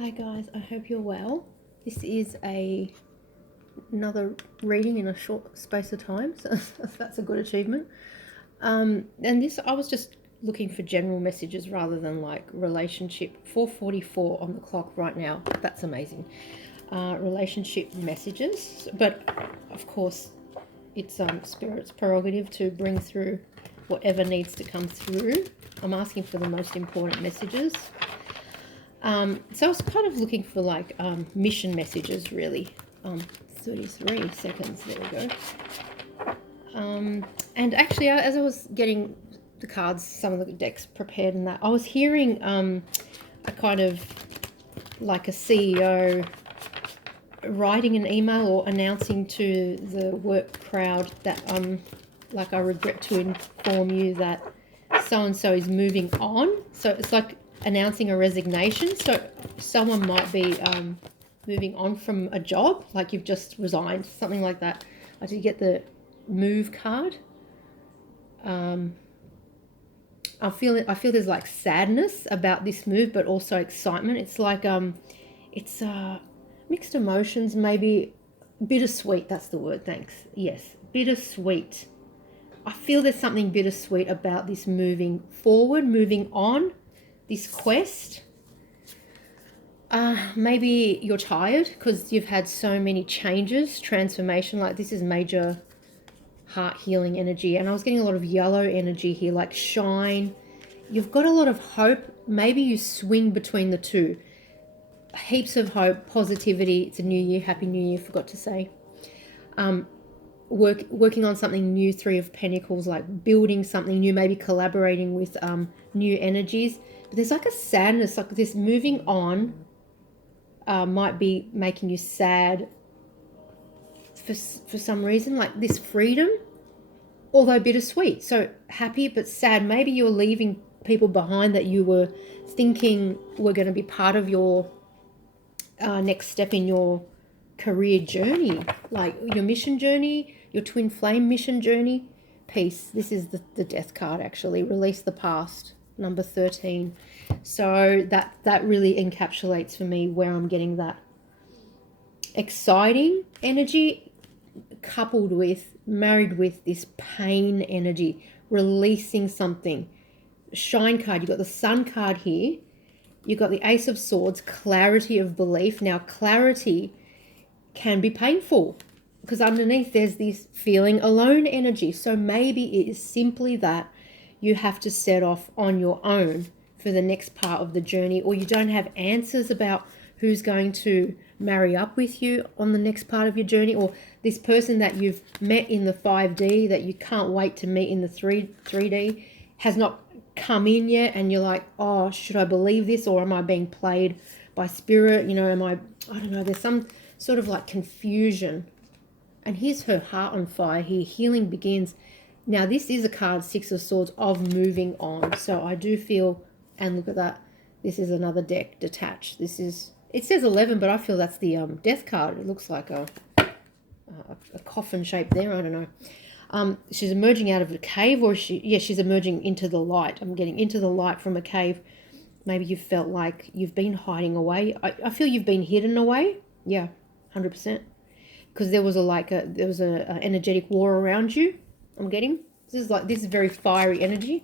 Hi guys, I hope you're well. This is another reading in a short space of time, so that's a good achievement. And this, I was just looking for general messages rather than like relationship. 4:44 on the clock right now. That's amazing. Relationship messages, but of course, it's Spirit's prerogative to bring through whatever needs to come through. I'm asking for the most important messages. So I was kind of looking for like mission messages, really. 33 seconds, there we go. And actually, as I was getting the cards, some of the decks prepared and that, I was hearing a kind of like a CEO writing an email or announcing to the work crowd that like, I regret to inform you that so-and-so is moving on. So it's like announcing a resignation. So someone might be moving on from a job, like you've just resigned, something like that. I did get the move card. I feel there's like sadness about this move, but also excitement. It's like it's mixed emotions, maybe bittersweet. That's the word. Thanks. Yes, bittersweet. I feel there's something bittersweet about this moving forward, moving on, this quest. Maybe you're tired because you've had so many changes, transformation. Like this is major heart healing energy. And I was getting a lot of yellow energy here, like shine. You've got a lot of hope. Maybe you swing between the two. Heaps of hope, positivity. It's a new year. Happy New Year, forgot to say. Working on something new, 3 of Pentacles, like building something new, maybe collaborating with new energies. But there's like a sadness, like this moving on might be making you sad for some reason, like this freedom, although bittersweet. So happy but sad. Maybe you're leaving people behind that you were thinking were going to be part of your next step in your career journey, like your mission journey, your twin flame mission journey. Peace. This is the death card, actually. Release the past, number 13. So that really encapsulates for me where I'm getting that exciting energy coupled with, married with this pain energy, releasing something. Shine card, you've got the Sun card here. You've got the Ace of Swords, clarity of belief. Now, clarity can be painful because underneath there's this feeling alone energy. So maybe it is simply that you have to set off on your own for the next part of the journey, or you don't have answers about who's going to marry up with you on the next part of your journey, or this person that you've met in the 5D that you can't wait to meet in the 3D has not come in yet, and you're like, oh, should I believe this, or am I being played by spirit? You know, I don't know, there's some sort of like confusion. And here's her heart on fire here. Healing begins. Now this is a card, 6 of Swords, of moving on. So I do feel, and look at that, this is another deck detached. This is, it says 11, but I feel that's the death card. It looks like a coffin shape there. I don't know. She's emerging out of a cave, or she's emerging into the light. I'm getting into the light from a cave. Maybe you felt like you've been hiding away. I feel you've been hidden away. Yeah, 100%. Because there was a energetic war around you. I'm getting this is very fiery energy.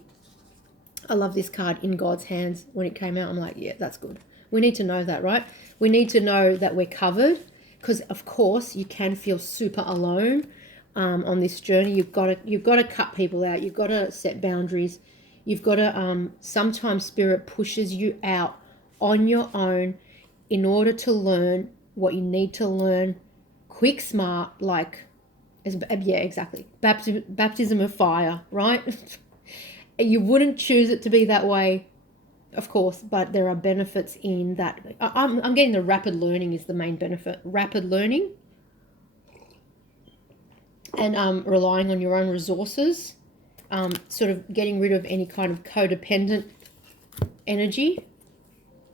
I love this card, In God's Hands. When it came out, I'm like, yeah, that's good. We need to know that, right? We need to know that we're covered, because of course you can feel super alone on this journey. You've got to cut people out. You've got to set boundaries. You've got to sometimes spirit pushes you out on your own in order to learn what you need to learn. Quick, smart, like, yeah, exactly. Baptism of fire, right? You wouldn't choose it to be that way, of course, but there are benefits in that. I'm getting the rapid learning is the main benefit. Rapid learning and relying on your own resources, sort of getting rid of any kind of codependent energy.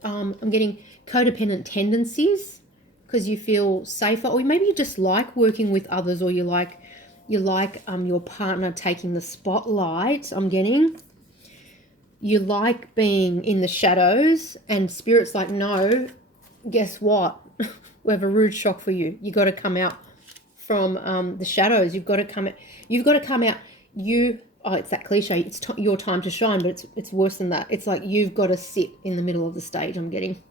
I'm getting codependent tendencies because you feel safer, or maybe you just like working with others, or you like your partner taking the spotlight. I'm getting you like being in the shadows, and spirit's like, no, guess what? We have a rude shock for you. You got to come out from the shadows. You've got to come out. You've got to come out. It's that cliche. It's your time to shine, but it's worse than that. It's like you've got to sit in the middle of the stage. I'm getting.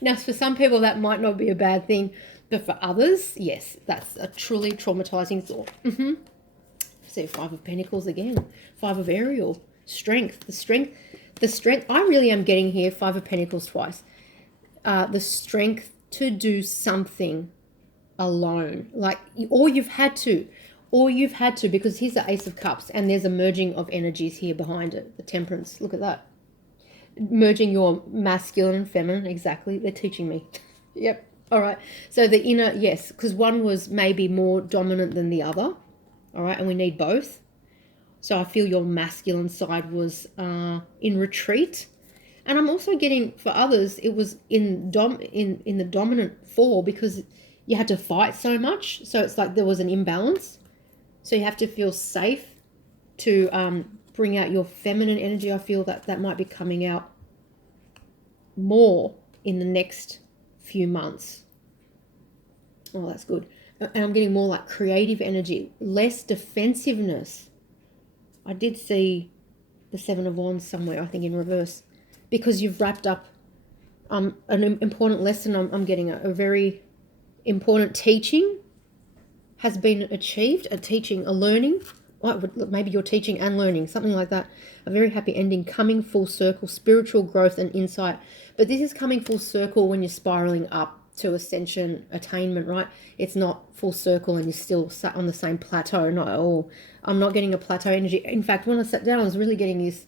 Now, for some people, that might not be a bad thing, but for others, yes, that's a truly traumatizing thought. See, 5 of Pentacles again. 5 of Ariel. Strength. The strength. I really am getting here 5 of Pentacles twice. The strength to do something alone. Like, or you've had to, because here's the Ace of Cups, and there's a merging of energies here behind it. The Temperance. Look at that. Merging your masculine and feminine. Exactly. They're teaching me. Yep. All right. So the inner, yes, because one was maybe more dominant than the other. All right. And we need both. So I feel your masculine side was in retreat. And I'm also getting, for others, it was in the dominant 4 because you had to fight so much. So it's like there was an imbalance. So you have to feel safe to bring out your feminine energy. I feel that might be coming out more in the next few months. Oh, that's good. And I'm getting more like creative energy, less defensiveness. I did see the 7 of Wands somewhere, I think in reverse, because you've wrapped up an important lesson. I'm getting a very important teaching has been achieved, a learning. Maybe you're teaching and learning, something like that. A very happy ending, coming full circle, spiritual growth and insight. But this is coming full circle when you're spiraling up to ascension, attainment, right? It's not full circle and you're still sat on the same plateau, not at all. I'm not getting a plateau energy. In fact, when I sat down, I was really getting this,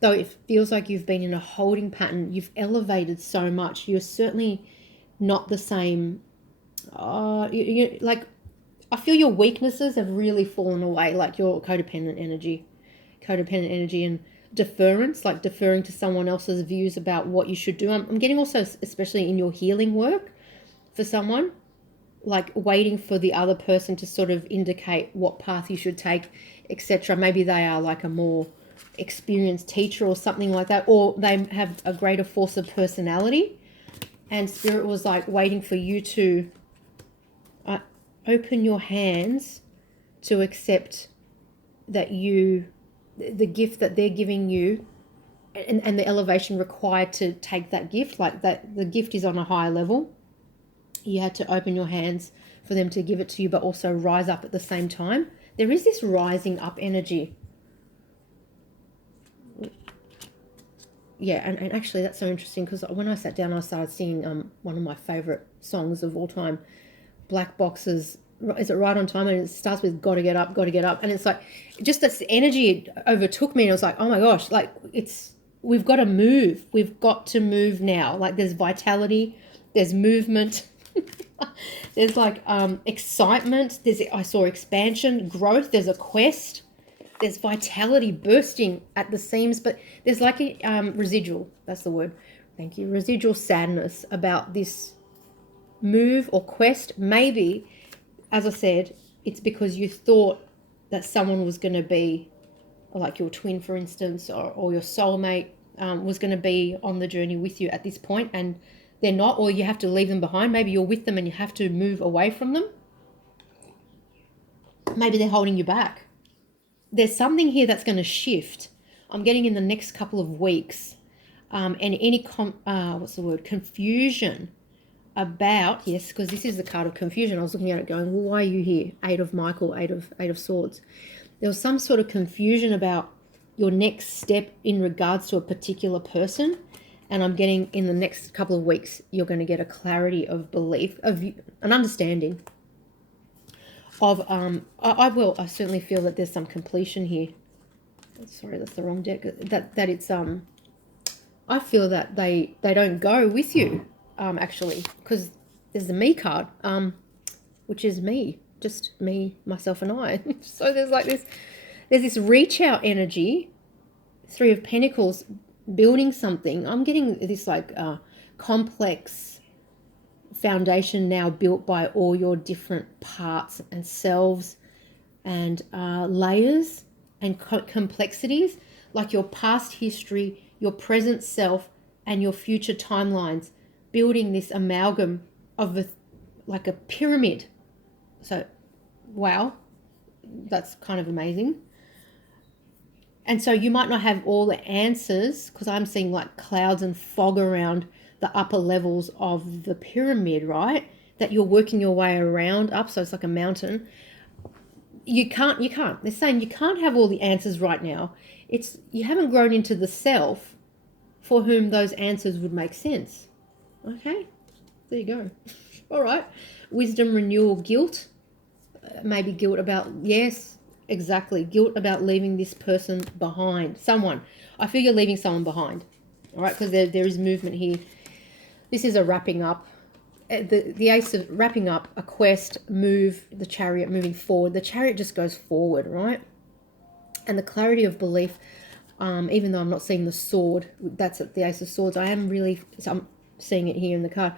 though it feels like you've been in a holding pattern, you've elevated so much. You're certainly not the same. Like, I feel your weaknesses have really fallen away, like your codependent energy and deference, like deferring to someone else's views about what you should do. I'm getting also, especially in your healing work for someone, like waiting for the other person to sort of indicate what path you should take, etc. Maybe they are like a more experienced teacher or something like that, or they have a greater force of personality, and Spirit was like waiting for you to open your hands to accept that the gift that they're giving you and the elevation required to take that gift, like that the gift is on a higher level. You had to open your hands for them to give it to you, but also rise up at the same time. There is this rising up energy. Yeah, and actually that's so interesting, because when I sat down, I started singing one of my favorite songs of all time, Black Box's Is It Right on Time? And it starts with gotta get up, and it's like just this energy overtook me, and I was like, oh my gosh, like we've got to move now. Like there's vitality, there's movement, there's like excitement, I saw expansion, growth, there's a quest, there's vitality bursting at the seams, but there's like a residual, that's the word, thank you, residual sadness about this move or quest. Maybe, as I said, it's because you thought that someone was going to be like your twin, for instance, or your soulmate was going to be on the journey with you at this point, and they're not, or you have to leave them behind. Maybe you're with them and you have to move away from them. Maybe they're holding you back. There's something here that's going to shift. I'm getting in the next couple of weeks, and any confusion about, yes, because this is the card of confusion. I was looking at it going, well, why are you here? 8 of Michael, 8 of Swords. There was some sort of confusion about your next step in regards to a particular person, and I'm getting in the next couple of weeks you're going to get a clarity of belief, of an understanding of I certainly feel that there's some completion here. Sorry, that's the wrong deck. That it's I feel that they don't go with you. Actually, because there's the me card, which is me, just me, myself, and I. So there's this reach out energy, 3 of Pentacles, building something. I'm getting this like complex foundation now built by all your different parts and selves and layers and complexities, like your past history, your present self, and your future timelines. building this amalgam of like a pyramid. So, wow, that's kind of amazing. And so you might not have all the answers, because I'm seeing like clouds and fog around the upper levels of the pyramid, right? That you're working your way around up. So it's like a mountain. You can't. They're saying you can't have all the answers right now. You haven't grown into the self for whom those answers would make sense. Okay, there you go. All right. Wisdom, renewal, guilt. Maybe guilt about, yes, exactly. Guilt about leaving this person behind. Someone. I feel you're leaving someone behind. All right, because there is movement here. This is a wrapping up. The ace of wrapping up, a quest, move, the chariot moving forward. The chariot just goes forward, right? And the clarity of belief, even though I'm not seeing the sword, that's the ace of swords. I'm seeing it here in the card.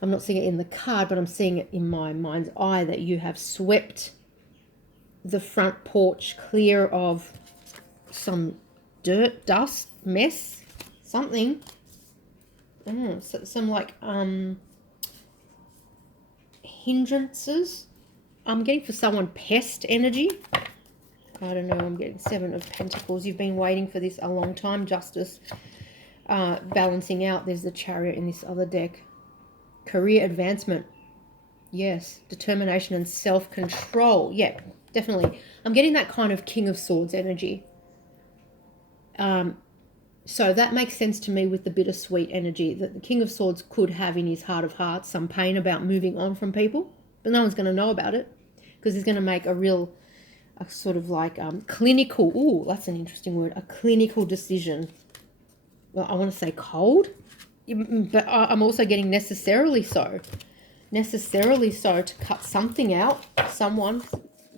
I'm not seeing it in the card, but I'm seeing it in my mind's eye that you have swept the front porch clear of some dirt, dust, mess, something. Some like hindrances. I'm getting for someone pest energy. I don't know. I'm getting 7 of Pentacles. You've been waiting for this a long time. Justice, balancing out. There's the Chariot in this other deck. Career advancement. Yes. Determination and self-control. Yeah, definitely. I'm getting that kind of King of Swords energy. So that makes sense to me with the bittersweet energy that the King of Swords could have in his heart of hearts, some pain about moving on from people, but no one's going to know about it because he's going to make a sort of like clinical, ooh, that's an interesting word, a clinical decision. Well, I want to say cold, but I'm also getting necessarily so to cut something out, someone.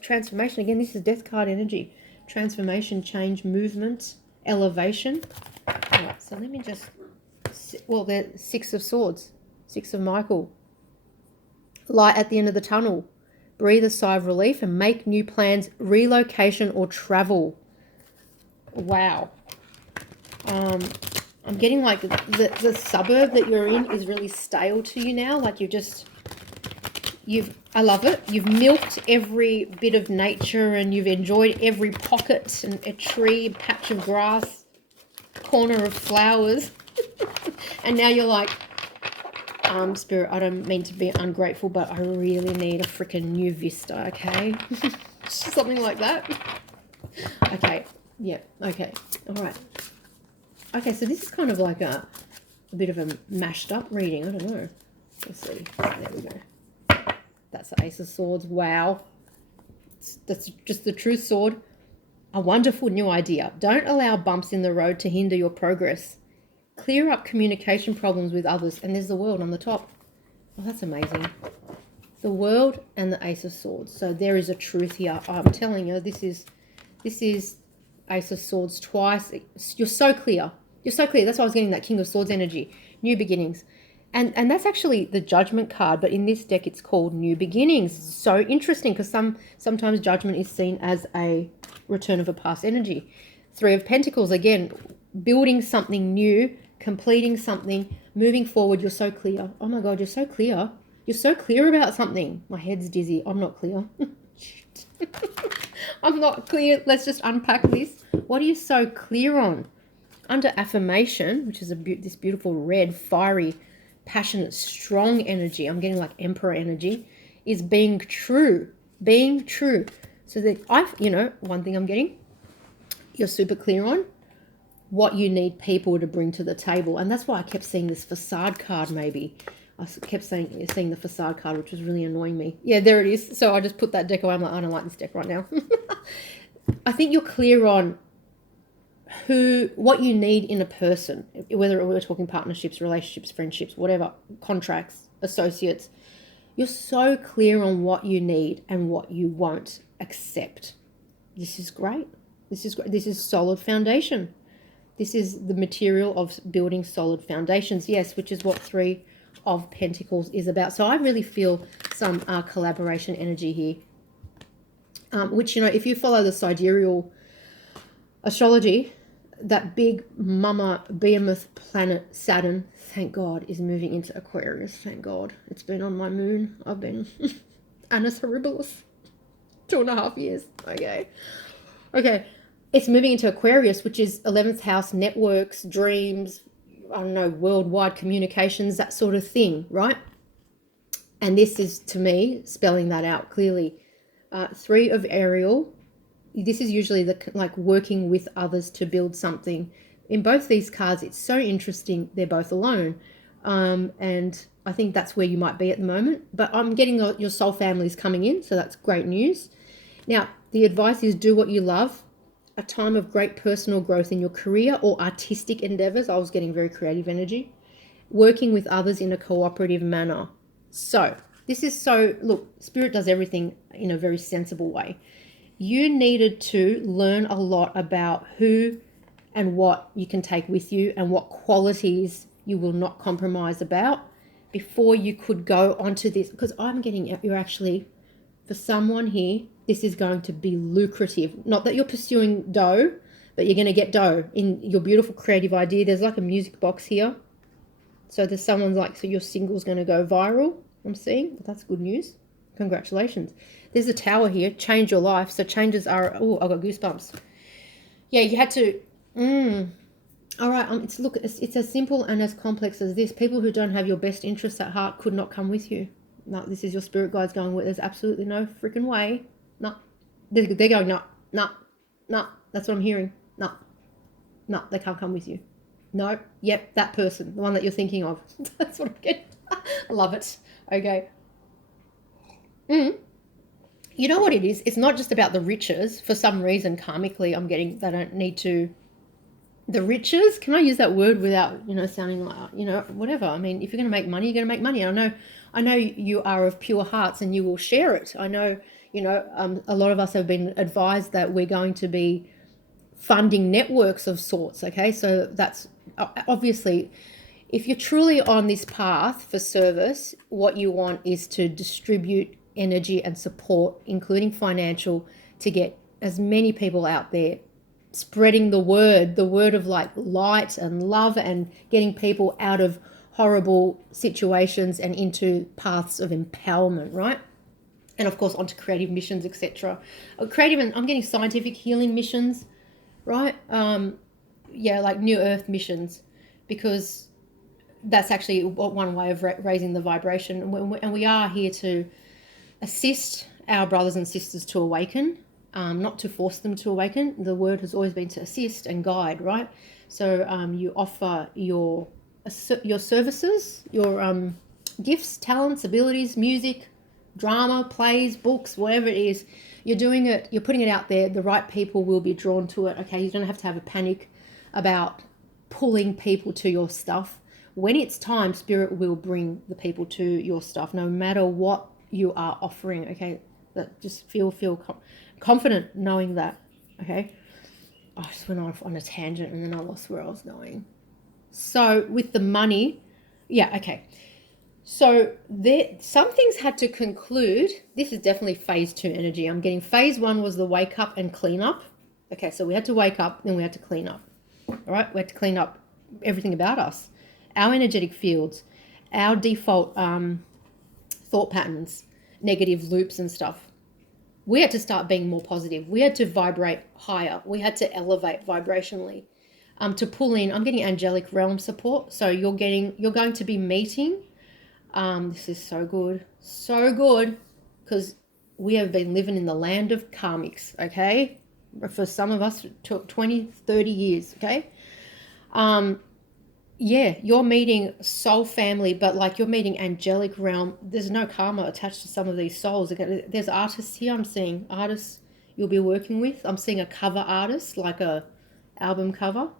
Transformation, again, this is Death card energy. Transformation, change, movement, elevation. All right, so let me just, well, they're 6 of Swords, 6 of Michael. Light at the end of the tunnel. Breathe a sigh of relief and make new plans, relocation or travel. Wow. I'm getting like the suburb that you're in is really stale to you now. Like I love it. You've milked every bit of nature and you've enjoyed every pocket and a tree, a patch of grass, corner of flowers. And now you're like, Spirit, I don't mean to be ungrateful, but I really need a freaking new vista, okay? Something like that. Okay. Yeah. Okay. All right. Okay, so this is kind of like a bit of a mashed up reading. I don't know. Let's see. There we go. That's the Ace of Swords. Wow. That's just the true sword. A wonderful new idea. Don't allow bumps in the road to hinder your progress. Clear up communication problems with others. And there's the World on the top. Oh, that's amazing. The World and the Ace of Swords. So there is a truth here. I'm telling you, this is Ace of Swords twice. You're so clear. You're so clear. That's why I was getting that King of Swords energy. New beginnings. And that's actually the Judgment card, but in this deck it's called New Beginnings. So interesting because sometimes Judgment is seen as a return of a past energy. 3 of Pentacles, again, building something new, completing something, moving forward. You're so clear. Oh my God, you're so clear. You're so clear about something. My head's dizzy. I'm not clear. I'm not clear. Let's just unpack this. What are you so clear on? Under Affirmation, which is this beautiful red, fiery, passionate, strong energy, I'm getting like Emperor energy, is being true. Being true. So that one thing I'm getting, you're super clear on what you need people to bring to the table. And that's why I kept seeing this Facade card maybe. I kept seeing the Facade card, which was really annoying me. Yeah, there it is. So I just put that deck away. I'm like, I don't like this deck right now. I think you're clear on what you need in a person, whether we're talking partnerships, relationships, friendships, whatever, contracts, associates. You're so clear on what you need and what you won't accept. This is great. This is great. This is solid foundation. This is the material of building solid foundations. Yes, which is what 3 of Pentacles is about. So I really feel some collaboration energy here. Which, if you follow the sidereal astrology, that big mama behemoth planet Saturn, thank God, is moving into Aquarius. Thank God. It's been on my moon. I've been annus horribilis 2.5 years. Okay. It's moving into Aquarius, which is 11th house, networks, dreams, I don't know, worldwide communications, that sort of thing, right? And this is, to me, spelling that out clearly. 3 of Ariel. This is usually like working with others to build something. In both these cards, it's so interesting. They're both alone. And I think that's where you might be at the moment. But I'm getting your soul families coming in, so that's great news. Now, the advice is do what you love. A time of great personal growth in your career or artistic endeavors. I was getting very creative energy. Working with others in a cooperative manner. So, this is look, Spirit does everything in a very sensible way. You needed to learn a lot about who and what you can take with you and what qualities you will not compromise about before you could go onto this. Because I'm getting, you're actually, for someone here, this is going to be lucrative. Not that you're pursuing dough, but you're going to get dough in your beautiful creative idea. There's like a music box here. So there's someone's like, so your single's going to go viral, I'm seeing. That's good news. Congratulations. There's a tower here, change your life. So changes are, oh, I got goosebumps. Yeah, you had to, all right, it's as simple and as complex as this. People who don't have your best interests at heart could not come with you. No, this is your spirit guides going, well, there's absolutely no freaking way. No. They're going, no, that's what I'm hearing. No, they can't come with you. No, yep, that person, the one that you're thinking of. That's what I'm getting. I love it. Okay. You know what it is? It's not just about the riches. For some reason, karmically, I'm getting they don't need to. The riches, can I use that word without, sounding like, whatever. I mean, if you're going to make money, you're going to make money. I know you are of pure hearts and you will share it. I know, a lot of us have been advised that we're going to be funding networks of sorts. Okay. So that's obviously, if you're truly on this path for service, what you want is to distribute energy and support, including financial, to get as many people out there spreading the word of like light and love and getting people out of horrible situations and into paths of empowerment, right? And of course onto creative missions, etc. Creative, and I'm getting scientific healing missions, right? Like New Earth missions, because that's actually one way of raising the vibration. And we are here to assist our brothers and sisters to awaken, not to force them to awaken. The word has always been to assist and guide, right? So you offer your services, your gifts, talents, abilities, music, drama, plays, books, whatever it is. You're doing it, you're putting it out there. The right people will be drawn to it. Okay, you don't have to have a panic about pulling people to your stuff. When it's time, Spirit will bring the people to your stuff, no matter what you are offering. Okay, that just feel confident knowing that. Okay, I just went off on a tangent and then I lost where I was going. So with the money, okay. So some things had to conclude. This is definitely phase 2 energy. I'm getting phase 1 was the wake up and clean up. Okay, so we had to wake up, then we had to clean up. All right, we had to clean up everything about us, our energetic fields, our default thought patterns, negative loops and stuff. We had to start being more positive. We had to vibrate higher. We had to elevate vibrationally. To pull in, I'm getting angelic realm support. So you're going to be meeting. This is so good, because we have been living in the land of karmics, okay? For some of us, it took 20, 30 years, okay? You're meeting soul family, but like you're meeting angelic realm. There's no karma attached to some of these souls. There's artists here. I'm seeing artists you'll be working with. I'm seeing a cover artist, like a album cover.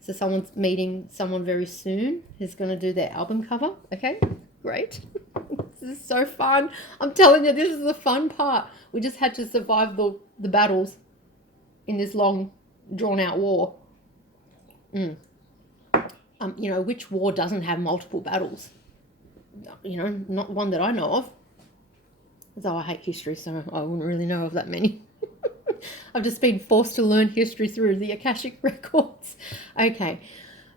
So someone's meeting someone very soon who's going to do their album cover. Okay, great. This is so fun. I'm telling you, this is the fun part. We just had to survive the battles in this long, drawn-out war. Which war doesn't have multiple battles? Not one that I know of. Though I hate history, so I wouldn't really know of that many. I've just been forced to learn history through the Akashic records. Okay.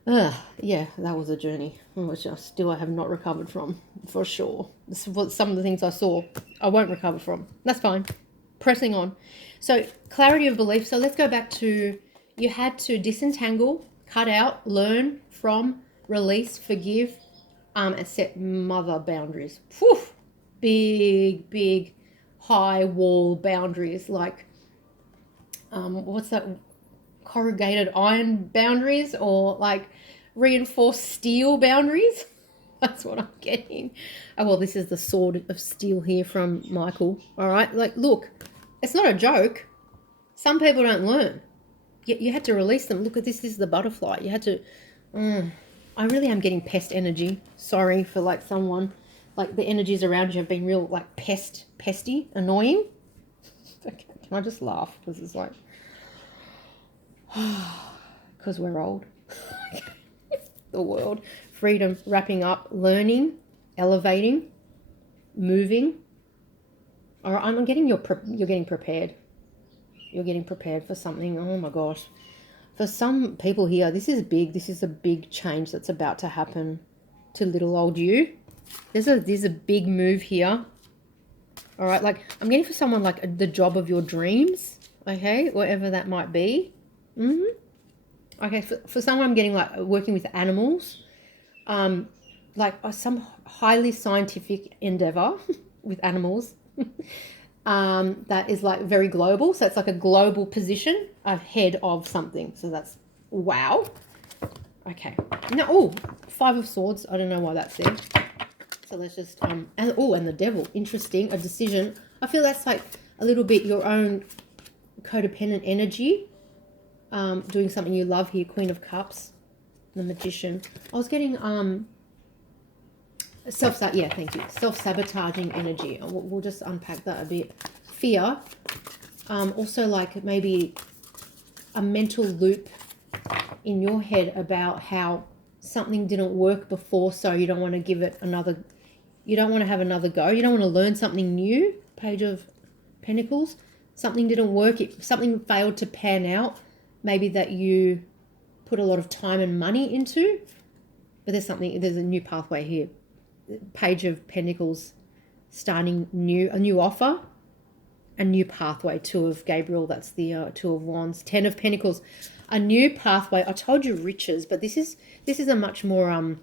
Yeah, that was a journey, which I have not recovered from, for sure. Some of the things I saw, I won't recover from. That's fine. Pressing on. So, clarity of belief. So, let's go back to, you had to disentangle, cut out, learn from, release, forgive, and set mother boundaries. Whew. Big, high wall boundaries, like, what's that? Corrugated iron boundaries, or like reinforced steel boundaries. That's what I'm getting. Oh, well, this is the sword of steel here from Michael. All right, like, look, it's not a joke. Some people don't learn. You had to release them. Look at this. This is the butterfly. You had to. I really am getting pest energy. Sorry for like someone, like the energies around you have been real like pesty, annoying. Okay, can I just laugh because it's like. Because we're old. The world. Freedom, wrapping up, learning, elevating, moving. All right, I'm getting you're getting prepared. You're getting prepared for something. Oh my gosh. For some people here, this is big. This is a big change that's about to happen to little old you. There's a big move here. All right, like I'm getting for someone like the job of your dreams. Okay, whatever that might be. Okay, for someone I'm getting like working with animals, like some highly scientific endeavor with animals, that is like very global. So it's like a global position ahead of something. So that's wow. Okay. Now, oh, 5 of Swords. I don't know why that's there. So let's just and the Devil. Interesting. A decision. I feel that's like a little bit your own codependent energy. Doing something you love here. Queen of Cups, the Magician. I was getting thank you. Self-sabotaging energy. We'll just unpack that a bit. Fear. Also like maybe a mental loop in your head about how something didn't work before, so you don't want to give it another. You don't want to have another go. You don't want to learn something new. Page of Pentacles. Something didn't work. Something failed to pan out. Maybe that you put a lot of time and money into, but there's a new pathway here. Page of Pentacles, starting a new offer, a new pathway. 2 of Gabriel, that's the 2 of Wands. 10 of Pentacles, a new pathway. I told you riches, but this is a much more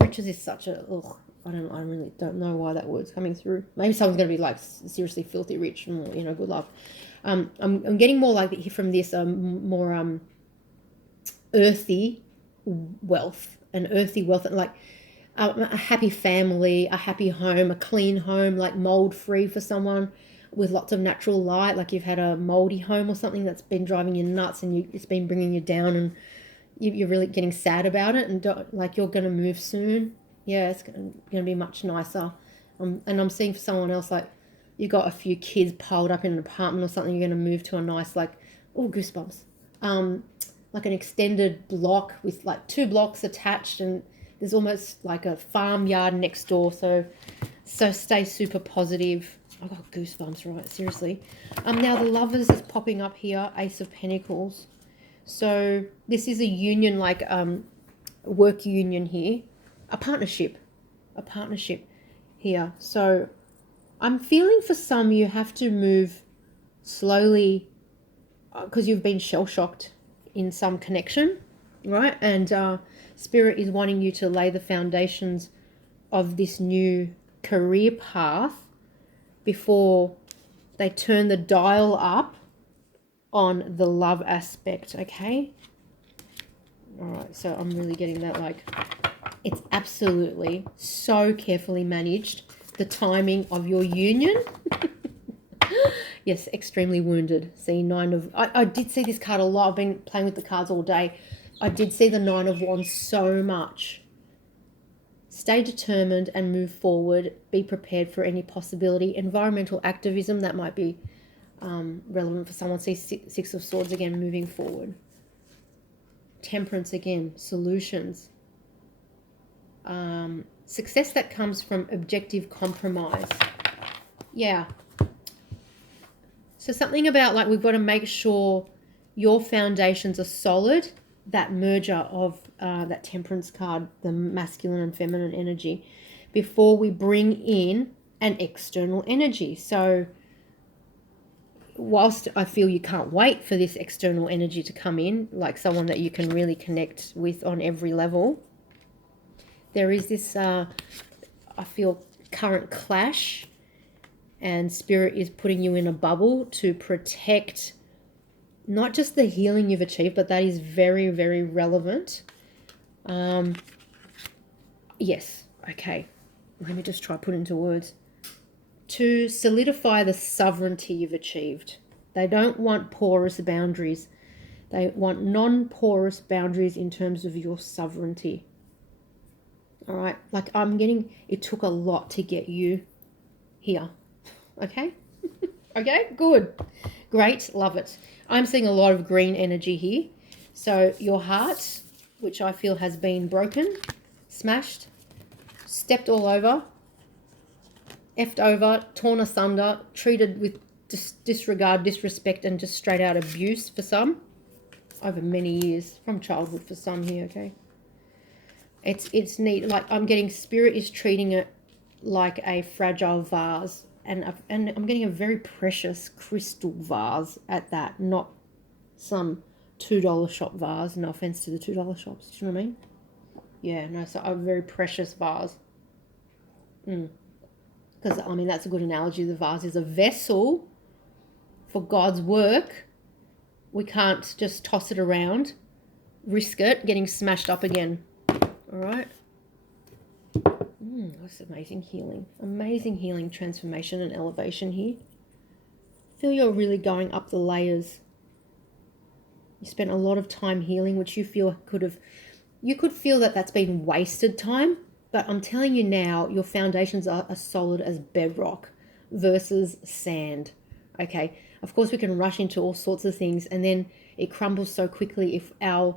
riches is such a I really don't know why that word's coming through. Maybe someone's going to be like seriously filthy rich, good luck. I'm getting more like from this more earthy wealth, like a happy family, a happy home, a clean home, like mold free for someone with lots of natural light. Like you've had a moldy home or something that's been driving you nuts, and it's been bringing you down, and you're really getting sad about it, and like you're going to move soon. Yeah, it's going to be much nicer. And I'm seeing for someone else like. You got a few kids piled up in an apartment or something. You're going to move to a nice, like, goosebumps. Like an extended block with like 2 blocks attached, and there's almost like a farmyard next door. So stay super positive. I got goosebumps, right? Seriously. Now the Lovers is popping up here. Ace of Pentacles. So this is a union, like work union here, a partnership here. So. I'm feeling for some you have to move slowly because you've been shell-shocked in some connection, right? And Spirit is wanting you to lay the foundations of this new career path before they turn the dial up on the love aspect, okay? All right, so I'm really getting that, like, it's absolutely so carefully managed. The timing of your union. Yes, extremely wounded. See, 9 of... I did see this card a lot. I've been playing with the cards all day. I did see the 9 of Wands so much. Stay determined and move forward. Be prepared for any possibility. Environmental activism, that might be relevant for someone. See 6 of Swords again, moving forward. Temperance again, solutions. Success that comes from objective compromise. Yeah. So something about like we've got to make sure your foundations are solid. That merger of that Temperance card, the masculine and feminine energy, before we bring in an external energy. So whilst I feel you can't wait for this external energy to come in, like someone that you can really connect with on every level, there is this, I feel, current clash, and Spirit is putting you in a bubble to protect not just the healing you've achieved, but that is very, very relevant. Yes, okay. Let me just try to put it into words. To solidify the sovereignty you've achieved. They don't want porous boundaries. They want non-porous boundaries in terms of your sovereignty. All right, like I'm getting, it took a lot to get you here. Okay? Okay, good. Great, love it. I'm seeing a lot of green energy here. So your heart, which I feel has been broken, smashed, stepped all over, effed over, torn asunder, treated with disregard, disrespect, and just straight out abuse for some, over many years, from childhood for some here, okay? It's neat. Like I'm getting Spirit is treating it like a fragile vase, and I'm getting a very precious crystal vase at that, not some $2 shop vase. No offense to the $2 shops, do you know what I mean? Yeah, no, so a very precious vase. Because I mean that's a good analogy. The vase is a vessel for God's work. We can't just toss it around, risk it getting smashed up again. All right. That's amazing healing, transformation and elevation here. Feel you're really going up the layers. You spent a lot of time healing, which you feel you could feel that that's been wasted time, but I'm telling you now, your foundations are as solid as bedrock versus sand. Okay. Of course, we can rush into all sorts of things and then it crumbles so quickly if our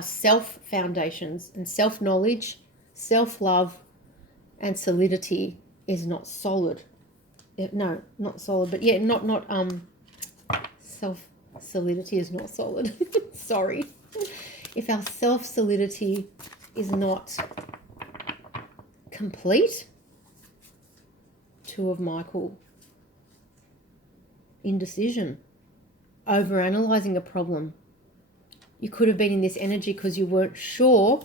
self foundations and self-knowledge, self-love and solidity is not solid. No, not solid, but yeah, not self-solidity is not solid. Sorry. If our self-solidity is not complete, Two of Michael, indecision, overanalyzing a problem. You could have been in this energy because you weren't sure.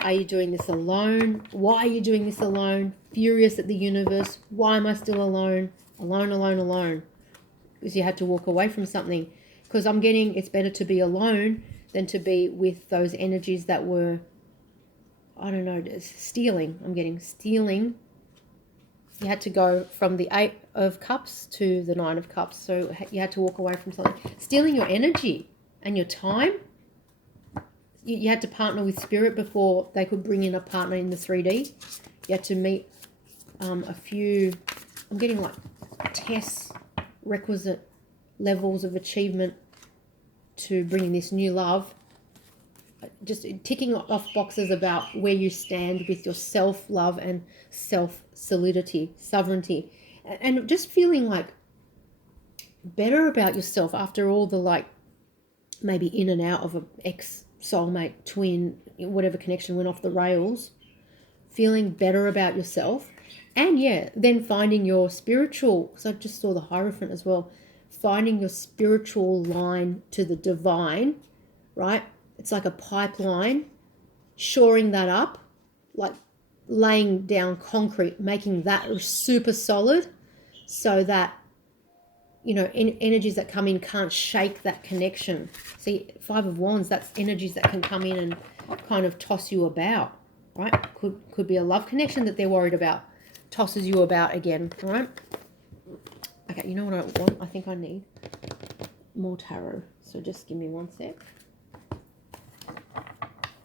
Are you doing this alone? Why are you doing this alone? Furious at the universe. Why am I still alone? Alone. Because you had to walk away from something. Because I'm getting it's better to be alone than to be with those energies that were, I don't know, stealing. I'm getting stealing. You had to go from the 8 of Cups to the 9 of Cups. So you had to walk away from something. Stealing your energy and your time. You had to partner with Spirit before they could bring in a partner in the 3D. You had to meet a few, I'm getting like tests, requisite levels of achievement to bring in this new love. Just ticking off boxes about where you stand with your self-love and self-solidity, sovereignty. And just feeling like better about yourself after all the like maybe in and out of an ex-soulmate, twin, whatever connection went off the rails. Feeling better about yourself. And yeah, then finding your spiritual, because I just saw the Hierophant as well, finding your spiritual line to the divine, right? It's like a pipeline, shoring that up, like laying down concrete, making that super solid so that, you know, energies that come in can't shake that connection. See, 5 of Wands, that's energies that can come in and kind of toss you about, right? Could be a love connection that they're worried about, tosses you about again, right? Okay, you know what I want? I think I need more tarot. So just give me one sec.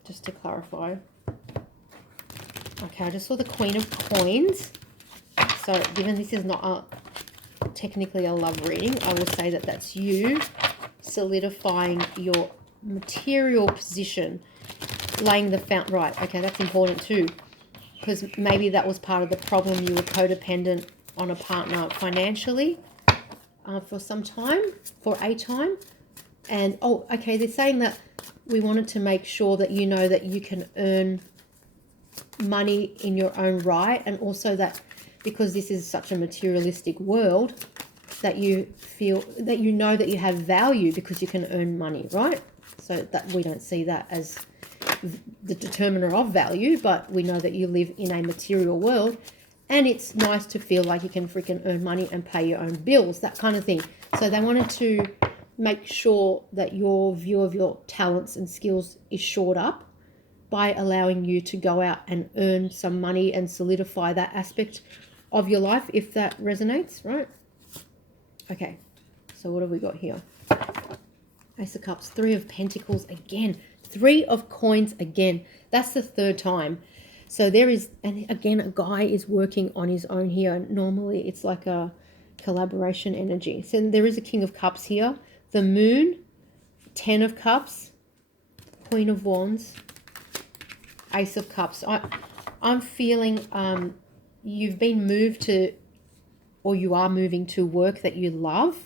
Just to clarify. Okay, I just saw the Queen of Coins. So given this is not technically a love reading, I will say that that's you solidifying your material position, laying the fountain. Right, okay, that's important too. Because maybe that was part of the problem. You were codependent on a partner financially. for some time, for a time. And, oh, okay, they're saying that we wanted to make sure that you know that you can earn money in your own right, and also that because this is such a materialistic world, that you feel that you know that you have value because you can earn money, right? So that we don't see that as the determiner of value, but we know that you live in a material world, and it's nice to feel like you can freaking earn money and pay your own bills, that kind of thing. So they wanted to make sure that your view of your talents and skills is shored up by allowing you to go out and earn some money and solidify that aspect of your life, if that resonates, right? Okay, so what have we got here? Ace of Cups, Three of Pentacles again, Three of Coins again. That's the third time. So there is, and again, a guy is working on his own here. Normally it's like a collaboration energy. So there is a King of Cups here, the Moon, Ten of Cups, Queen of Wands, Ace of Cups. I'm feeling you've been moved to, or you are moving to work that you love,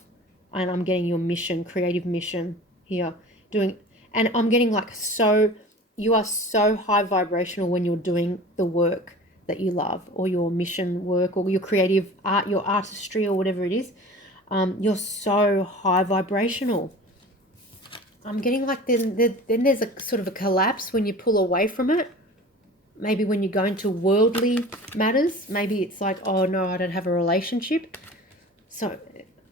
and I'm getting your mission, creative mission here, and I'm getting like, so you are so high vibrational when you're doing the work that you love, or your mission work, or your creative art, your artistry, or whatever it is. You're so high vibrational. I'm getting like then there's a sort of a collapse when you pull away from it. Maybe when you go into worldly matters, maybe it's like, oh no, I don't have a relationship. So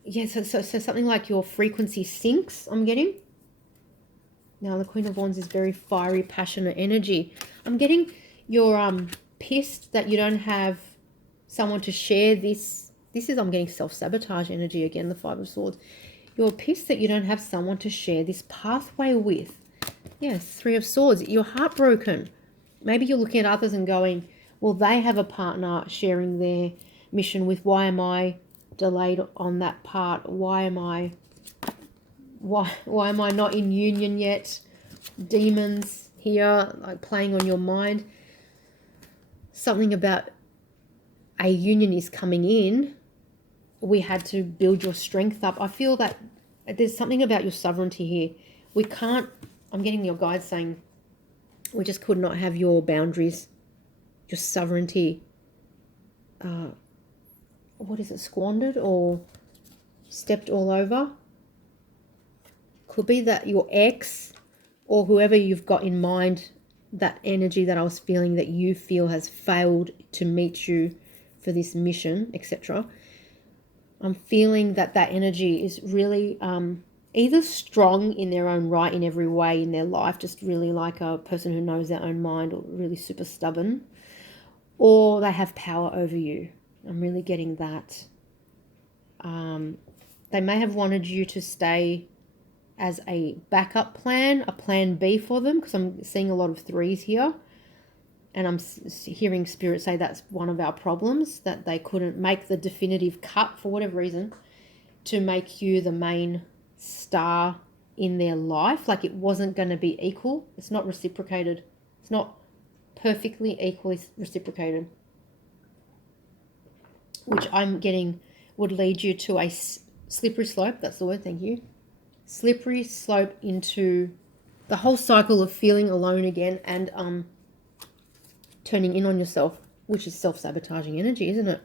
yeah, so something like your frequency sinks, I'm getting. Now the Queen of Wands is very fiery, passionate energy. I'm getting you're pissed that you don't have someone to share this. This is, I'm getting self-sabotage energy again, the Five of Swords. You're pissed that you don't have someone to share this pathway with. Yes, Three of Swords. You're heartbroken. Maybe you're looking at others and going, well, they have a partner sharing their mission with. Why am I delayed on that part? Why am I not in union yet? Demons here, like playing on your mind. Something about a union is coming in. We had to build your strength up. I feel that there's something about your sovereignty here. We can't, I'm getting your guide saying, we just could not have your boundaries, your sovereignty, what is it, squandered or stepped all over. Could be that your ex or whoever you've got in mind, that energy that I was feeling that you feel has failed to meet you for this mission, etc. I'm feeling that energy is really either strong in their own right in every way in their life, just really like a person who knows their own mind, or really super stubborn, or they have power over you. I'm really getting that. They may have wanted you to stay as a backup plan, a plan B for them, because I'm seeing a lot of threes here. And I'm hearing Spirit say that's one of our problems, that they couldn't make the definitive cut for whatever reason to make you the main star in their life. Like it wasn't going to be equal. It's not reciprocated. It's not perfectly equally reciprocated, which I'm getting would lead you to a slippery slope. That's the word. Thank you. Slippery slope into the whole cycle of feeling alone again, and turning in on yourself, which is self-sabotaging energy, isn't it?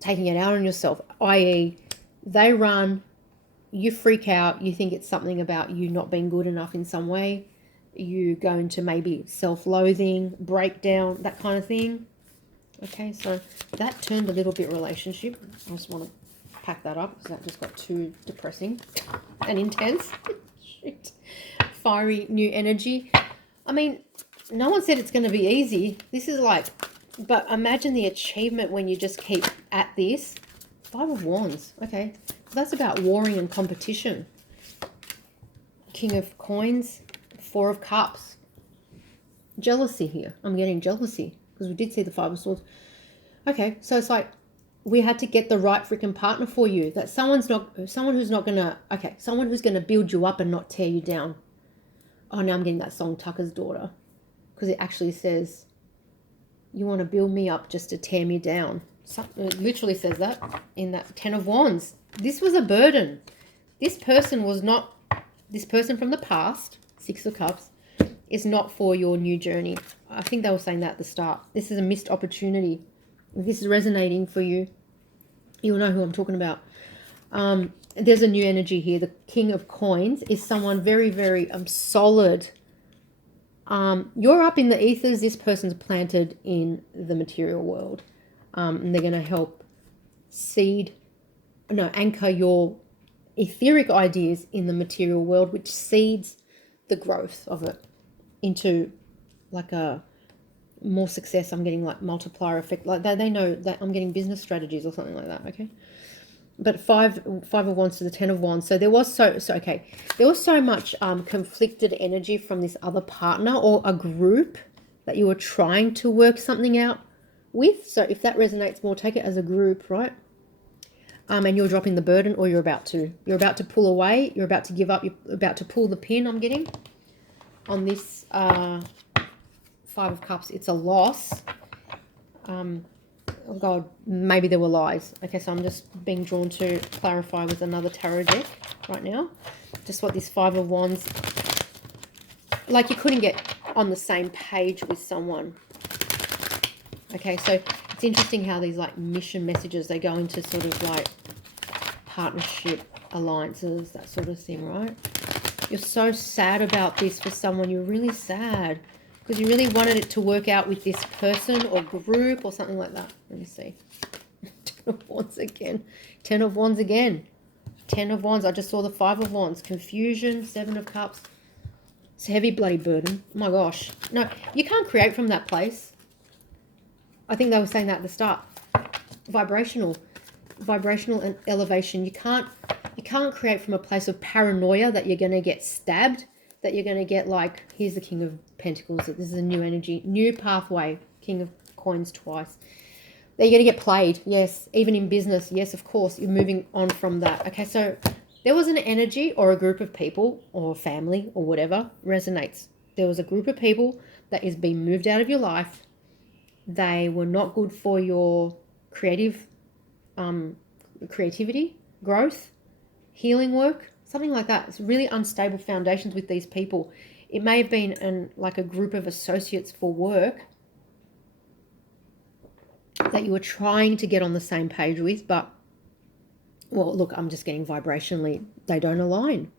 Taking it out on yourself, i.e. they run, you freak out, you think it's something about you not being good enough in some way, you go into maybe self-loathing, breakdown, that kind of thing. Okay, so that turned a little bit relationship. I just want to pack that up because that just got too depressing and intense. Shoot. Fiery new energy. I mean, no one said it's going to be easy. This is like, but imagine the achievement when you just keep at this. Five of Wands. Okay. That's about warring and competition. King of Coins. Four of Cups. Jealousy here. I'm getting jealousy because we did see the Five of Swords. Okay. So it's like we had to get the right freaking partner for you. That someone who's not going to build you up and not tear you down. Oh, now I'm getting that song Tucker's Daughter. Because it actually says, you want to build me up just to tear me down. It literally says that in that 10 of Wands. This was a burden. This person was not, this person from the past, 6 of Cups, is not for your new journey. I think they were saying that at the start. This is a missed opportunity. If this is resonating for you, you'll know who I'm talking about. There's a new energy here. The King of Coins is someone very, very solid. You're up in the ethers. This person's planted in the material world. And they're going to help anchor your etheric ideas in the material world, which seeds the growth of it into like a more success. I'm getting like multiplier effect. Like they know that I'm getting business strategies or something like that. Okay. But five of Wands to the 10 of Wands. So there was there was so much conflicted energy from this other partner or a group that you were trying to work something out with. So if that resonates more, take it as a group, right? And you're dropping the burden, or you're about to pull away, you're about to give up, you're about to pull the pin. I'm getting on this 5 of Cups. It's a loss. Oh God, maybe there were lies. Okay, so I'm just being drawn to clarify with another tarot deck right now. Just what this 5 of Wands, like you couldn't get on the same page with someone. Okay, so it's interesting how these like mission messages, they go into sort of like partnership, alliances, that sort of thing, right? You're so sad about this for someone. You're really sad because you really wanted it to work out with this person or group or something like that. Let me see. 10 of Wands again. 10 of Wands again. 10 of Wands. I just saw the 5 of Wands. Confusion. 7 of Cups. It's a heavy bloody burden. Oh my gosh. No, you can't create from that place. I think they were saying that at the start. Vibrational and elevation. You can't create from a place of paranoia that you're going to get stabbed, that you're going to get like, here's the King of Pentacles. This is a new energy, new pathway. King of Coins twice. That you're going to get played. Yes. Even in business. Yes, of course. You're moving on from that. Okay, so there was an energy or a group of people or family or whatever resonates. There was a group of people that is being moved out of your life. They were not good for your creativity, growth, healing work, something like that. It's really unstable foundations with these people. It may have been like a group of associates for work that you were trying to get on the same page with, but, well, look, I'm just getting vibrationally. They don't align.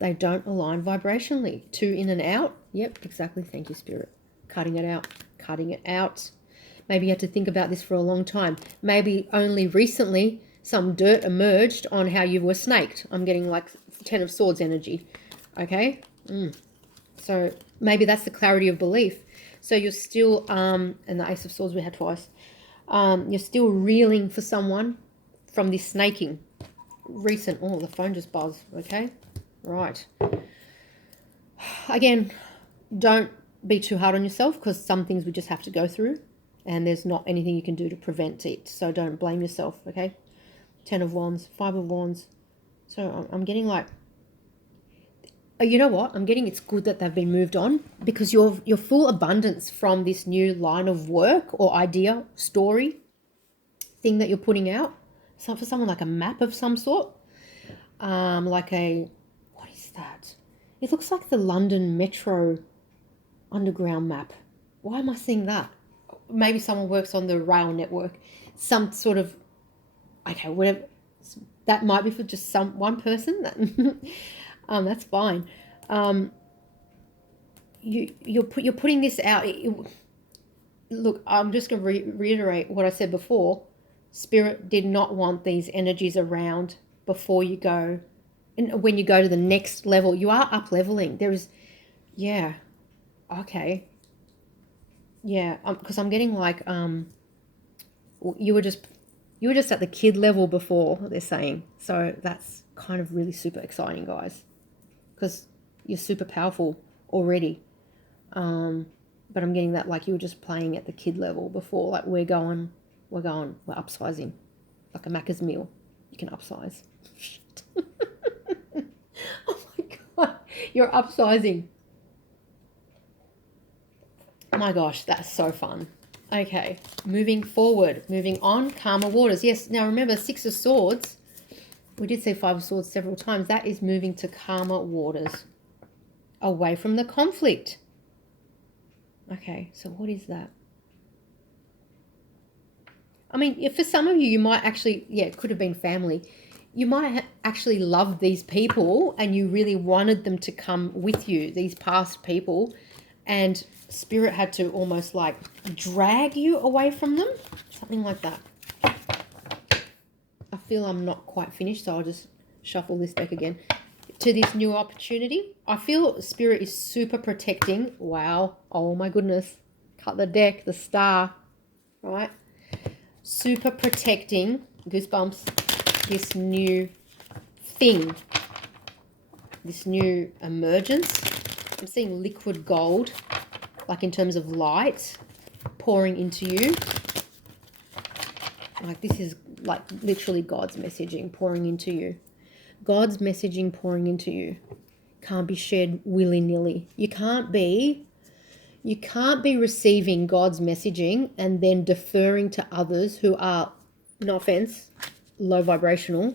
They don't align vibrationally. 2 in and out. Yep, exactly. Thank you, Spirit. Cutting it out. Cutting it out. Maybe you had to think about this for a long time. Maybe only recently some dirt emerged on how you were snaked. I'm getting like 10 of Swords energy. Okay? So maybe that's the clarity of belief. So you're still, and the Ace of Swords we had twice. You're still reeling for someone from this snaking. Recent. Oh, the phone just buzzed. Okay? Right. Again, don't be too hard on yourself because some things we just have to go through. And there's not anything you can do to prevent it. So don't blame yourself, okay? 10 of Wands, 5 of Wands. So I'm getting like, you know what? I'm getting it's good that they've been moved on because you're full abundance from this new line of work or idea, story, thing that you're putting out. So for someone like a map of some sort. Like a, what is that? It looks like the London Metro underground map. Why am I seeing that? Maybe someone works on the rail network, some sort of, okay, whatever. That might be for just one person. That's fine. You're putting this out. Look, I'm just going to reiterate what I said before. Spirit did not want these energies around before you go, and when you go to the next level, you are up leveling. There is, yeah, okay. Yeah, because I'm getting like you were just at the kid level before, they're saying. So that's kind of really super exciting, guys, because you're super powerful already. But I'm getting that like you were just playing at the kid level before. Like we're upsizing, like a Macca's meal. You can upsize. Shit. Oh my God, you're upsizing. Oh my gosh, that's so fun. Okay, moving forward, moving on, calmer waters. Yes, now remember, Six of Swords, we did say Five of Swords several times. That is moving to calmer waters, away from the conflict. Okay, so what is that? I mean, for some of you, you might actually, yeah, it could have been family. You might actually love these people and you really wanted them to come with you, these past people, and Spirit had to almost like drag you away from them, something like that. I feel I'm not quite finished, so I'll just shuffle this deck again. To this new opportunity, I feel Spirit is super protecting. Wow. Oh my goodness. Cut the deck, the star, right? Super protecting, goosebumps, this new thing, this new emergence. I'm seeing liquid gold, like in terms of light, pouring into you. Like this is like literally God's messaging pouring into you. God's messaging pouring into you. Can't be shared willy-nilly. You can't be receiving God's messaging and then deferring to others who are, no offense, low vibrational.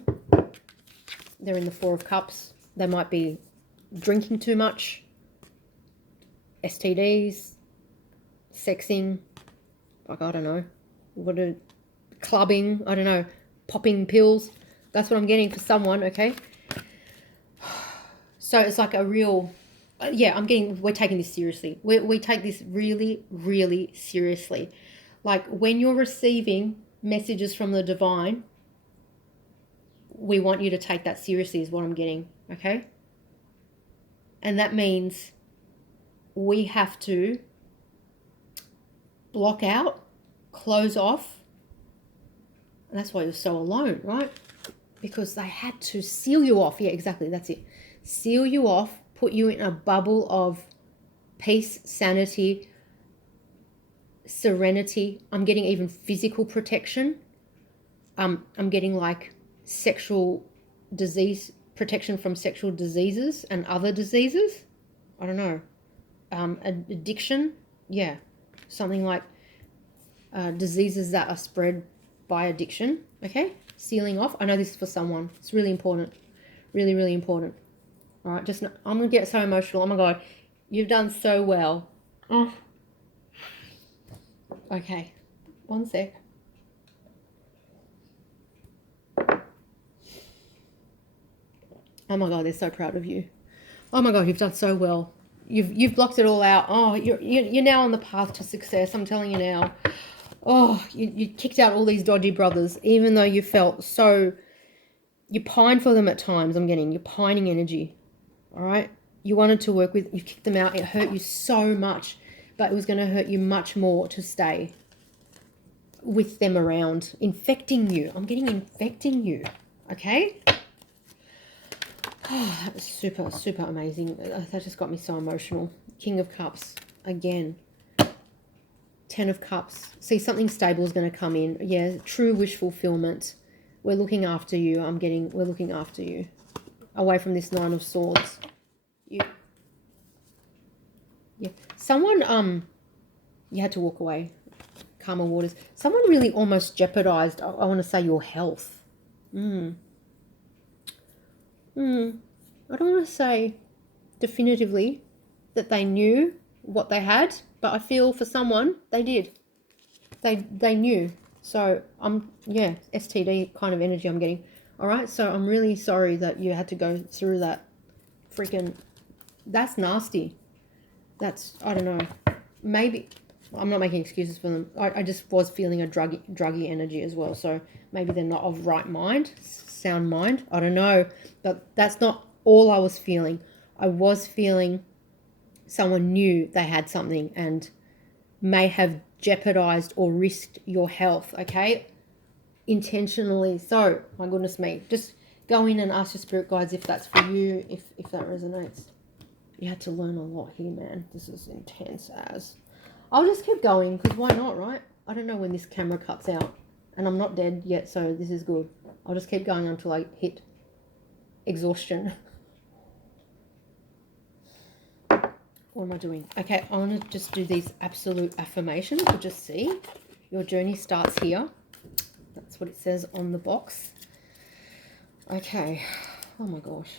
They're in the Four of Cups. They might be drinking too much, STDs, sexing, like I don't know, clubbing, I don't know, popping pills. That's what I'm getting for someone, okay? So it's like a real, yeah, we're taking this seriously. We take this really, really seriously. Like when you're receiving messages from the divine, we want you to take that seriously is what I'm getting, okay? And that means we have to block out, close off. And that's why you're so alone, right? Because they had to seal you off. Yeah, exactly. That's it. Seal you off, put you in a bubble of peace, sanity, serenity. I'm getting even physical protection. I'm getting like sexual disease, protection from sexual diseases and other diseases. I don't know. Addiction. Yeah. Something like diseases that are spread by addiction. Okay. Sealing off. I know this is for someone. It's really important. Really, really important. All right. I'm going to get so emotional. Oh my God. You've done so well. Oh. Okay. One sec. Oh my God, they're so proud of you. Oh my God, you've done so well. You've blocked it all out. Oh, you're now on the path to success. I'm telling you now. Oh, you kicked out all these dodgy brothers, even though you felt so. You pined for them at times. I'm getting your pining energy. All right, you wanted to work with. You kicked them out. It hurt you so much, but it was going to hurt you much more to stay with them around, infecting you. I'm getting infecting you. Okay. Oh, that was super, super amazing. That just got me so emotional. King of Cups again. 10 of Cups. See, something stable is going to come in. Yeah, true wish fulfillment. We're looking after you. We're looking after you. Away from this Nine of Swords. Yeah. Someone, you had to walk away. Calmer waters. Someone really almost jeopardized, I want to say, your health. I don't want to say definitively that they knew what they had, but I feel for someone they did. They knew. So yeah, STD kind of energy I'm getting. All right, so I'm really sorry that you had to go through that. Freaking, that's nasty. That's, I don't know. Maybe I'm not making excuses for them. I just was feeling a druggy energy as well. So maybe they're not of right mind, sound mind. I don't know. But that's not all I was feeling. I was feeling someone knew they had something and may have jeopardized or risked your health, okay? Intentionally. So, my goodness me. Just go in and ask your spirit guides if that's for you, if that resonates. You had to learn a lot here, man. This is intense as. I'll just keep going because why not, right? I don't know when this camera cuts out and I'm not dead yet, so this is good. I'll just keep going until I hit exhaustion. What am I doing? Okay, I want to just do these absolute affirmations. We'll just see. Your journey starts here. That's what it says on the box. Okay. Oh my gosh.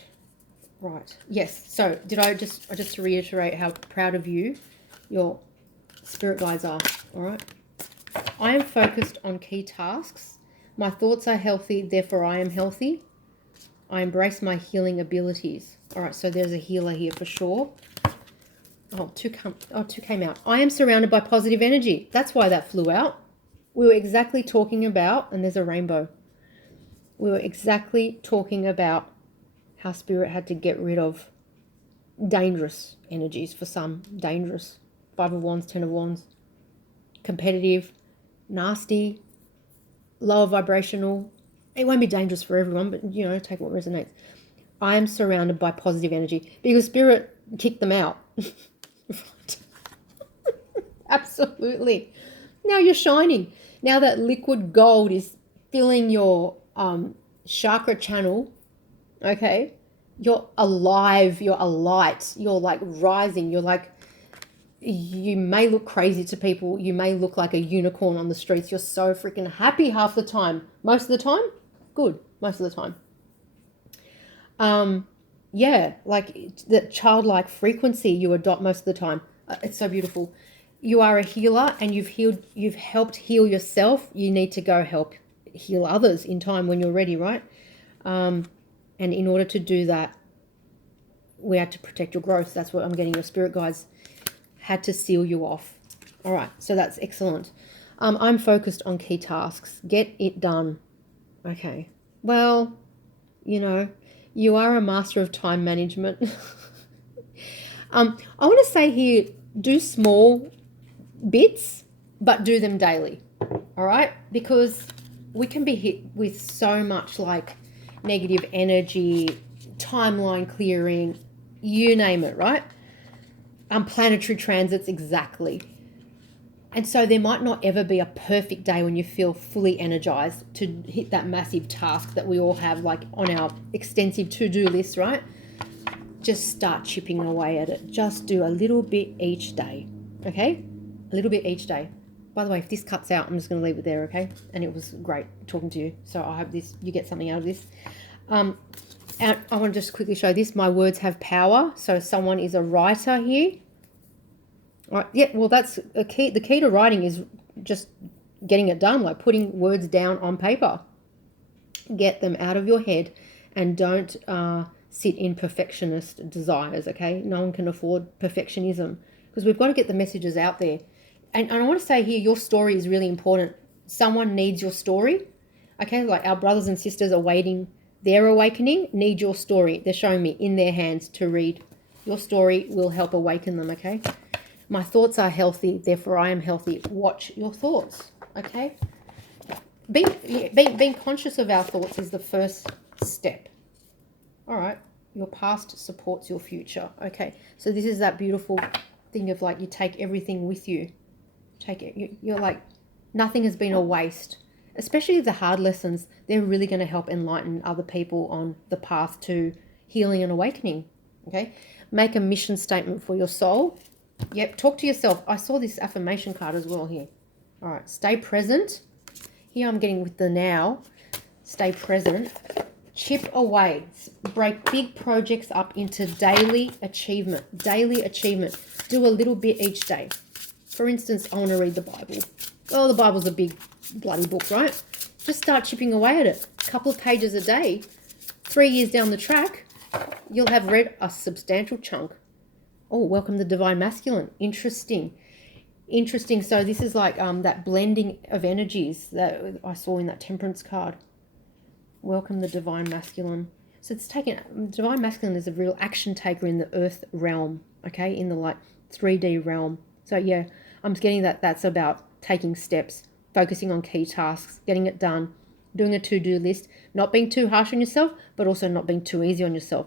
Right. Yes. So did I just to reiterate how proud of you your spirit guides are. All right. I am focused on key tasks. My thoughts are healthy, therefore I am healthy. I embrace my healing abilities. All right. So there's a healer here for sure. Oh, two came out. I am surrounded by positive energy. That's why that flew out. We were exactly talking about, and there's a rainbow. We were exactly talking about how spirit had to get rid of dangerous energies for some. Dangerous. 5 of Wands, 10 of Wands. Competitive, nasty, lower vibrational. It won't be dangerous for everyone, but, you know, take what resonates. I am surrounded by positive energy because spirit kicked them out. Absolutely. Now you're shining. Now that liquid gold is filling your chakra channel, okay? You're alive. You're a light. You're like rising. You're like, you may look crazy to people. You may look like a unicorn on the streets. You're so freaking happy half the time. Most of the time, good. Most of the time. Yeah, like the childlike frequency you adopt most of the time. It's so beautiful. You are a healer and you've helped heal yourself. You need to go help heal others in time when you're ready, right? And in order to do that, we had to protect your growth. That's what I'm getting. Your spirit guides had to seal you off. All right, so that's excellent. I'm focused on key tasks. Get it done. Okay. Well, you know, you are a master of time management. I want to say here, do small bits, but do them daily. All right? Because we can be hit with so much like negative energy, timeline clearing, you name it, right? Planetary transits, exactly. And so there might not ever be a perfect day when you feel fully energized to hit that massive task that we all have like on our extensive to-do list, right? Just start chipping away at it. Just do a little bit each day, okay? A little bit each day. By the way, if this cuts out, I'm just going to leave it there, okay? And it was great talking to you. So I hope you get something out of this. And I want to just quickly show this. My words have power. So someone is a writer here. All right. Yeah, well, that's a key. The key to writing is just getting it done, like putting words down on paper. Get them out of your head and don't sit in perfectionist desires, okay? No one can afford perfectionism because we've got to get the messages out there. And I want to say here, your story is really important. Someone needs your story, okay? Like our brothers and sisters are waiting. Their awakening need your story. They're showing me in their hands to read. Your story will help awaken them, okay? My thoughts are healthy, therefore I am healthy. Watch your thoughts, okay? Being conscious of our thoughts is the first step. All right, your past supports your future. Okay, so this is that beautiful thing of like you take everything with you. Take it. You're like, nothing has been a waste. Especially the hard lessons, they're really going to help enlighten other people on the path to healing and awakening. Okay, make a mission statement for your soul. Yep, talk to yourself. I saw this affirmation card as well here. All right, stay present. Here I'm getting with the now. Stay present. Chip away. Break big projects up into daily achievement. Daily achievement. Do a little bit each day. For instance, I want to read the Bible. Well, the Bible's a big bloody book, right? Just start chipping away at it. A couple of pages a day. 3 years down the track, you'll have read a substantial chunk. Oh, welcome the Divine Masculine. Interesting. Interesting. So this is like that blending of energies that I saw in that Temperance card. Welcome the Divine Masculine. So it's Divine Masculine is a real action taker in the earth realm, okay, in the like 3D realm. So yeah, I'm getting that's about taking steps, focusing on key tasks, getting it done, doing a to-do list, not being too harsh on yourself, but also not being too easy on yourself.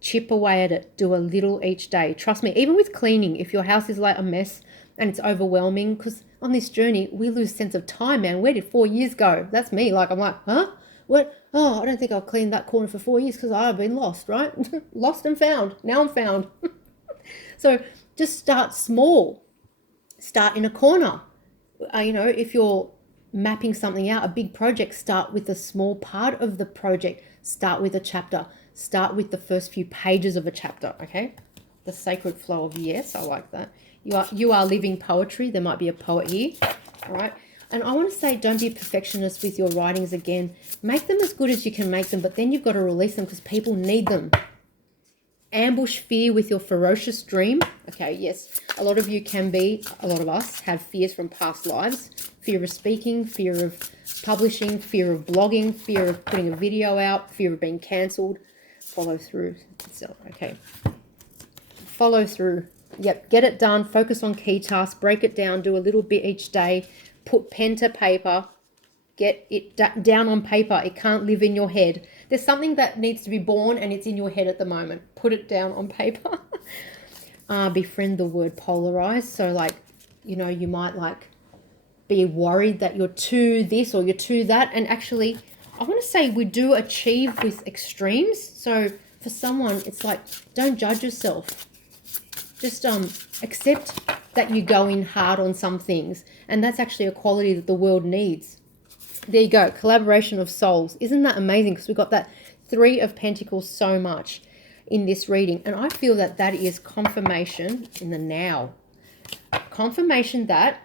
Chip away at it. Do a little each day. Trust me, even with cleaning, if your house is like a mess and it's overwhelming, because on this journey, we lose sense of time, man. Where did 4 years go? That's me. Like, I'm like, huh? What? Oh, I don't think I've cleaned that corner for 4 years because I've been lost, right? Lost and found. Now I'm found. So Just start small. Start in a corner. If you're mapping something out, a big project, start with a small part of the project. Start with a chapter. Start with the first few pages of a chapter, okay? The sacred flow of yes, I like that. You are living poetry. There might be a poet here, all right? And I want to say, don't be a perfectionist with your writings again. Make them as good as you can make them, but then you've got to release them because people need them. Ambush fear with your ferocious dream. Okay, yes, a lot of us have fears from past lives. Fear of speaking, fear of publishing, fear of blogging, fear of putting a video out, fear of being cancelled. Follow through. So, okay. Follow through. Yep, get it done. Focus on key tasks. Break it down. Do a little bit each day. Put pen to paper. Get it down on paper. It can't live in your head. There's something that needs to be born and it's in your head at the moment. Put it down on paper. Befriend the word polarized. So like, you might like be worried that you're too this or you're too that. And actually, I want to say we do achieve with extremes. So for someone, it's like, don't judge yourself. Just accept that you go in hard on some things. And that's actually a quality that the world needs. There you go. Collaboration of souls. Isn't that amazing? Because we've got that 3 of Pentacles so much in this reading. And I feel that that is confirmation in the now. Confirmation that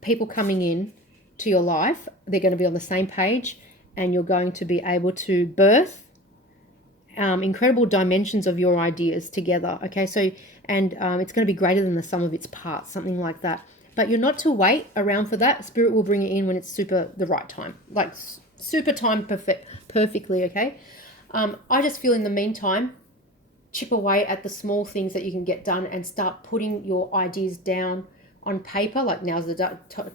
people coming in to your life, they're going to be on the same page and you're going to be able to birth incredible dimensions of your ideas together. Okay, so, and it's going to be greater than the sum of its parts, something like that. But you're not to wait around for that. Spirit will bring it in when it's the right time, like super timed perfectly, okay? I just feel in the meantime, chip away at the small things that you can get done and start putting your ideas down on paper. Like now's the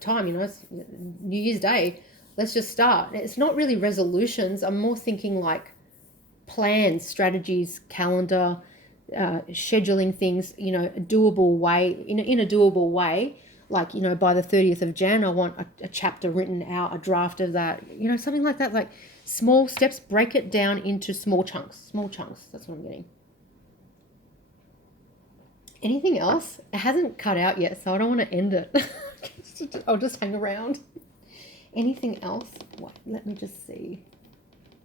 time, it's New Year's Day. Let's just start. It's not really resolutions. I'm more thinking like plans, strategies, calendar, scheduling things, a doable way, in a doable way. Like, by the 30th of Jan, I want a chapter written out, a draft of that, something like that. Like small steps, break it down into small chunks. That's what I'm getting. Anything else? It hasn't cut out yet, so I don't want to end it. I'll just hang around. Anything else? What? Let me just see.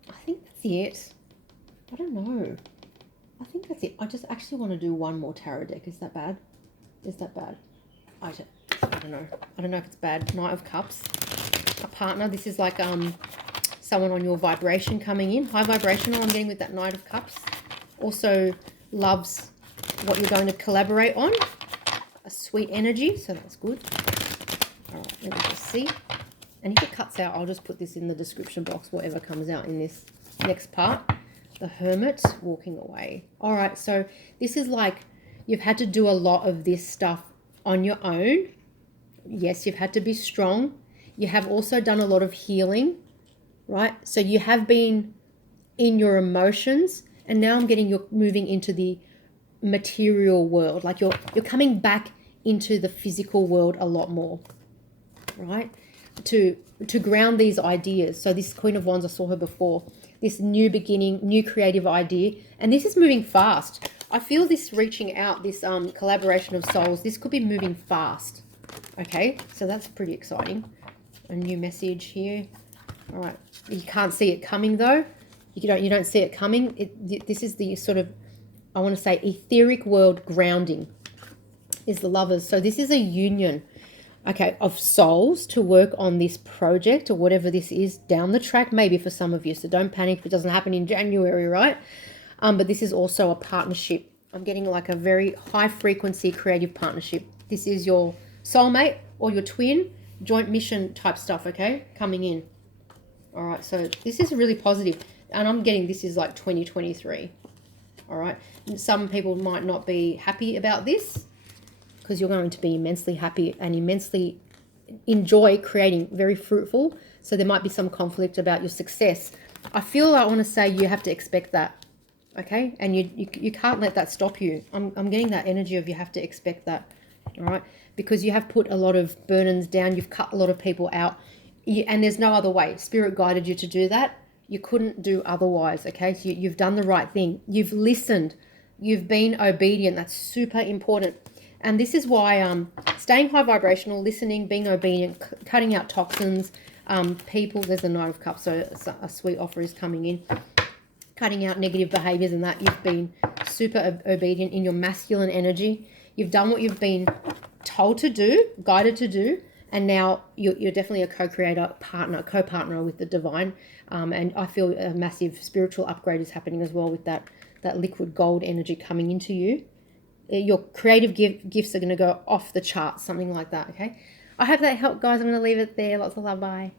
I think that's it. I don't know. I think that's it. I just actually want to do one more tarot deck. Is that bad? I don't know. I don't know if it's bad. Knight of Cups. A partner. This is like someone on your vibration coming in. High vibrational, I'm getting with that Knight of Cups. Also loves what you're going to collaborate on. A sweet energy, so that's good. All right, let me just see. And if it cuts out, I'll just put this in the description box, whatever comes out in this next part. The Hermit, walking away. All right, so this is like you've had to do a lot of this stuff on your own. Yes, you've had to be strong. You have also done a lot of healing, right? So you have been in your emotions, and now I'm getting you're moving into the material world. Like you're coming back into the physical world a lot more, right? To ground these ideas. So this Queen of Wands, I saw her before. This new beginning, new creative idea, and this is moving fast. I feel this reaching out, this collaboration of souls. This could be moving fast. Okay, so that's pretty exciting. A new message here. All right, you can't see it coming though. You don't see it coming. This is the sort of, I want to say, etheric world grounding. Is the Lovers. So this is a union, okay, of souls to work on this project or whatever this is down the track, maybe for some of you. So don't panic if it doesn't happen in January, right? But this is also a partnership. I'm getting like a very high frequency creative partnership. This is your soulmate or your twin, joint mission type stuff, okay, coming in. All right, so this is really positive. And I'm getting this is like 2023. All right, and some people might not be happy about this because you're going to be immensely happy and immensely enjoy creating, very fruitful. So there might be some conflict about your success. I feel I want to say you have to expect that. Okay, and you can't let that stop you. I'm getting that energy of you have to expect that, all right? Because you have put a lot of burdens down, you've cut a lot of people out, and there's no other way. Spirit guided you to do that. You couldn't do otherwise, okay? So you've done the right thing. You've listened. You've been obedient. That's super important. And this is why staying high vibrational, listening, being obedient, cutting out toxins, people, there's a Knight of Cups, so a sweet offer is coming in. Cutting out negative behaviors and that. You've been super obedient in your masculine energy. You've done what you've been told to do, guided to do, and now you're definitely a co-creator, co-partner with the divine. And I feel a massive spiritual upgrade is happening as well with that liquid gold energy coming into you. Your creative gifts are going to go off the charts, something like that, okay? I hope that helped, guys. I'm going to leave it there. Lots of love. Bye.